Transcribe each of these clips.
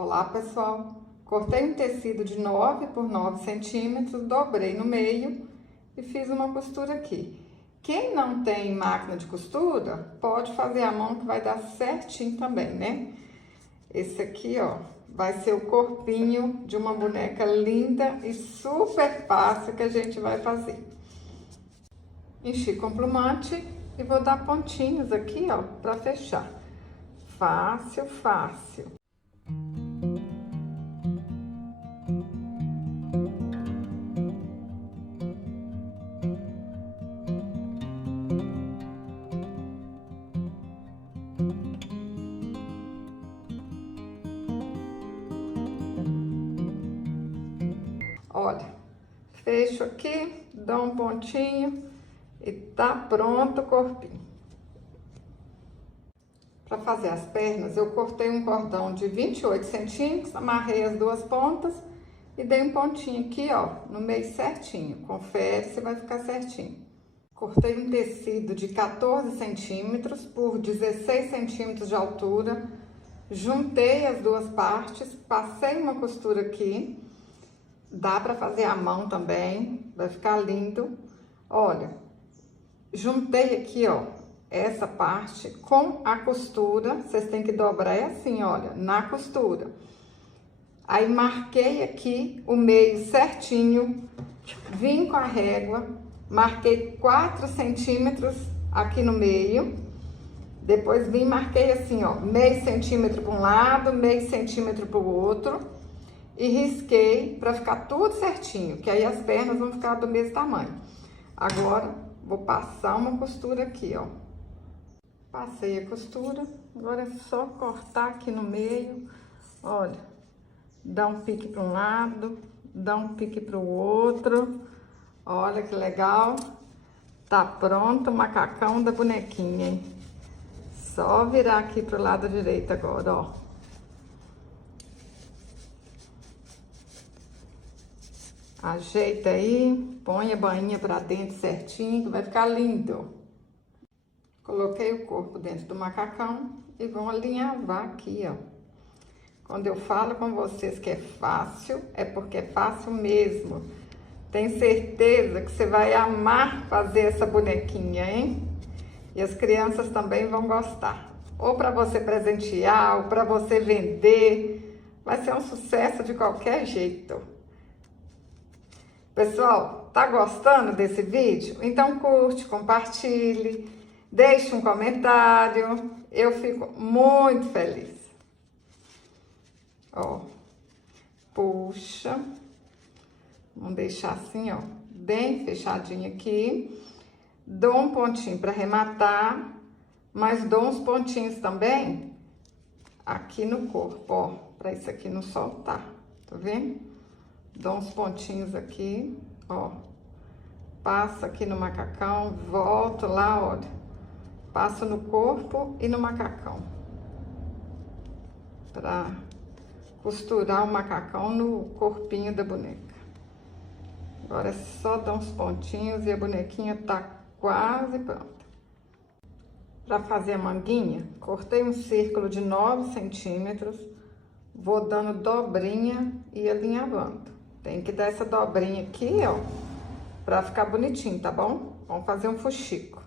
Olá, pessoal! Cortei um tecido de 9 por 9 centímetros, dobrei no meio e fiz uma costura aqui. Quem não tem máquina de costura, pode fazer à mão que vai dar certinho também, né? Esse aqui, ó, vai ser o corpinho de uma boneca linda e super fácil que a gente vai fazer. Enchi com plumante e vou dar pontinhos aqui, ó, pra fechar. Fácil, fácil. Olha, fecho aqui, dou um pontinho e tá pronto o corpinho. Para fazer as pernas, eu cortei um cordão de 28 centímetros, amarrei as duas pontas e dei um pontinho aqui, ó, no meio certinho. Confere se vai ficar certinho. Cortei um tecido de 14 centímetros por 16 centímetros de altura, juntei as duas partes, passei uma costura aqui. Dá para fazer à mão também, vai ficar lindo. Olha, juntei aqui, ó, essa parte com a costura. Vocês têm que dobrar assim, olha, na costura. Aí marquei aqui o meio certinho, vim com a régua, marquei 4 centímetros aqui no meio. Depois vim e marquei assim, ó, meio centímetro para um lado, meio centímetro para o outro. E risquei para ficar tudo certinho, que aí as pernas vão ficar do mesmo tamanho. Agora, vou passar uma costura aqui, ó. Passei a costura, agora é só cortar aqui no meio, olha. Dá um pique para um lado, dá um pique para o outro. Olha que legal. Tá pronto o macacão da bonequinha, hein? Só virar aqui pro lado direito agora, ó. Ajeita aí, põe a bainha pra dentro certinho, que vai ficar lindo. Coloquei o corpo dentro do macacão e vou alinhavar aqui, ó. Quando eu falo com vocês que é fácil, é porque é fácil mesmo. Tenho certeza que você vai amar fazer essa bonequinha, hein? E as crianças também vão gostar. Ou pra você presentear, ou pra você vender. Vai ser um sucesso de qualquer jeito. Pessoal, tá gostando desse vídeo? Então curte, compartilhe, deixe um comentário, eu fico muito feliz. Ó, puxa, vamos deixar assim, ó, bem fechadinho aqui. Dou um pontinho para arrematar, mas dou uns pontinhos também aqui no corpo, ó, para isso aqui não soltar, tá vendo? Dou uns pontinhos aqui, ó. Passo aqui no macacão, volto lá, olha. Passo no corpo e no macacão. Pra costurar o macacão no corpinho da boneca. Agora é só dar uns pontinhos e a bonequinha tá quase pronta. Pra fazer a manguinha, cortei um círculo de 9 centímetros. Vou dando dobrinha e alinhavando. Tem que dar essa dobrinha aqui, ó, pra ficar bonitinho, tá bom? Vamos fazer um fuxico.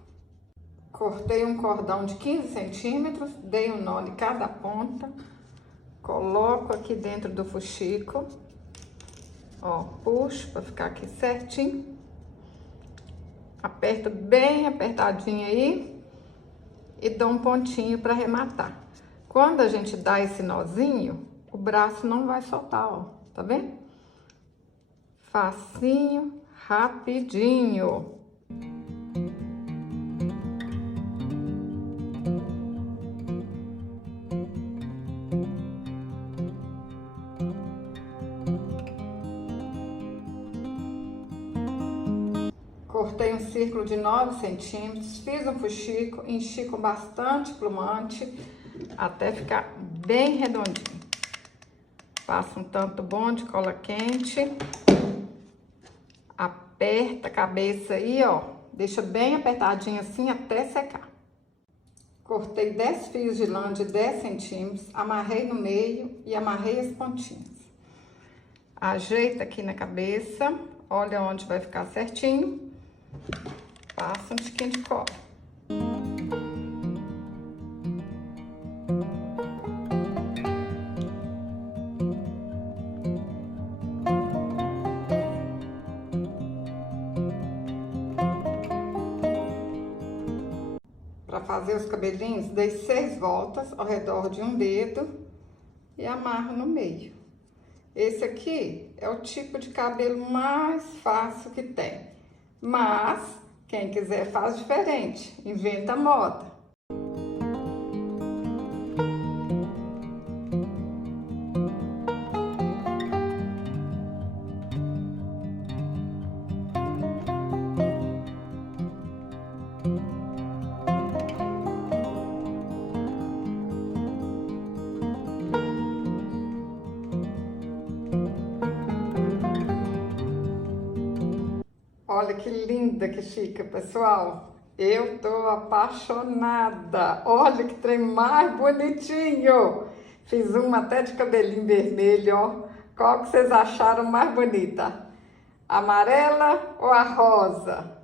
Cortei um cordão de 15 centímetros, dei um nó em cada ponta, coloco aqui dentro do fuxico, ó, puxo pra ficar aqui certinho, aperto bem apertadinho aí e dou um pontinho pra arrematar. Quando a gente dá esse nozinho, o braço não vai soltar, ó, tá vendo? Facinho, rapidinho. Cortei um círculo de 9 centímetros, fiz um fuxico, enchi com bastante plumante, até ficar bem redondinho. Passo um tanto bom de cola quente. Aperta a cabeça aí, ó. Deixa bem apertadinho assim até secar. cortei 10 fios de lã de 10 centímetros, amarrei no meio e amarrei as pontinhas. Ajeita aqui na cabeça, olha onde vai ficar certinho, passa um tiquinho de cola. Para fazer os cabelinhos, dei 6 voltas ao redor de um dedo e amarro no meio. Esse aqui é o tipo de cabelo mais fácil que tem, mas quem quiser faz diferente, inventa moda. Olha que linda que fica, pessoal. Eu tô apaixonada. Olha que trem mais bonitinho. Fiz uma até de cabelinho vermelho, ó. Qual que vocês acharam mais bonita? A amarela ou a rosa?